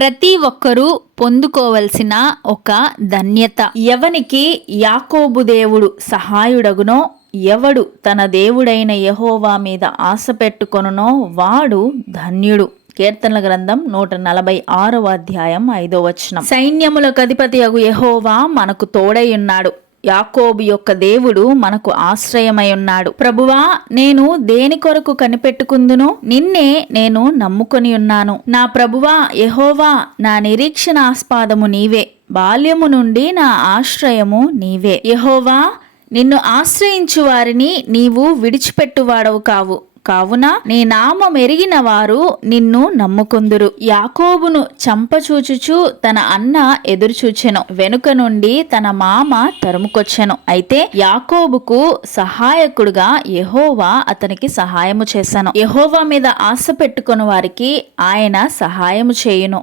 ప్రతి ఒక్కరూ పొందుకోవలసిన ఒక ధన్యత. ఎవనికి యాకోబు దేవుడు సహాయుడగునో, ఎవడు తన దేవుడైన యెహోవా మీద ఆశ పెట్టుకొనునో వాడు ధన్యుడు. కీర్తనల గ్రంథం 146వ అధ్యాయం 5వ వచనం. సైన్యములకు అధిపతి అగు యెహోవా మనకు తోడై ఉన్నాడు. యాకోబు యొక్క దేవుడు మనకు ఆశ్రయమై ఉన్నాడు. ప్రభువా, నేను దేని కొరకు కనిపెట్టుకుందును? నిన్నే నేను నమ్ముకొని ఉన్నాను. నా ప్రభువా యెహోవా, నా నిరీక్షణాస్పాదము నీవే, బాల్యము నుండి నా ఆశ్రయము నీవే. యెహోవా, నిన్ను ఆశ్రయించు వారిని నీవు విడిచిపెట్టువాడవు కావు. కావున నీ నామం ఎరిగిన వారు నిన్ను నమ్ముకుందురు. యాకోబును చంపచూచుచు తన అన్న ఎదురుచూచెను, వెనుక నుండి తన మామ తరుముకొచ్చెను. అయితే యాకోబుకు సహాయకుడుగా యెహోవా అతనికి సహాయము చేసెను. యెహోవా మీద ఆశ పెట్టుకుని వారికి ఆయన సహాయము చేయును.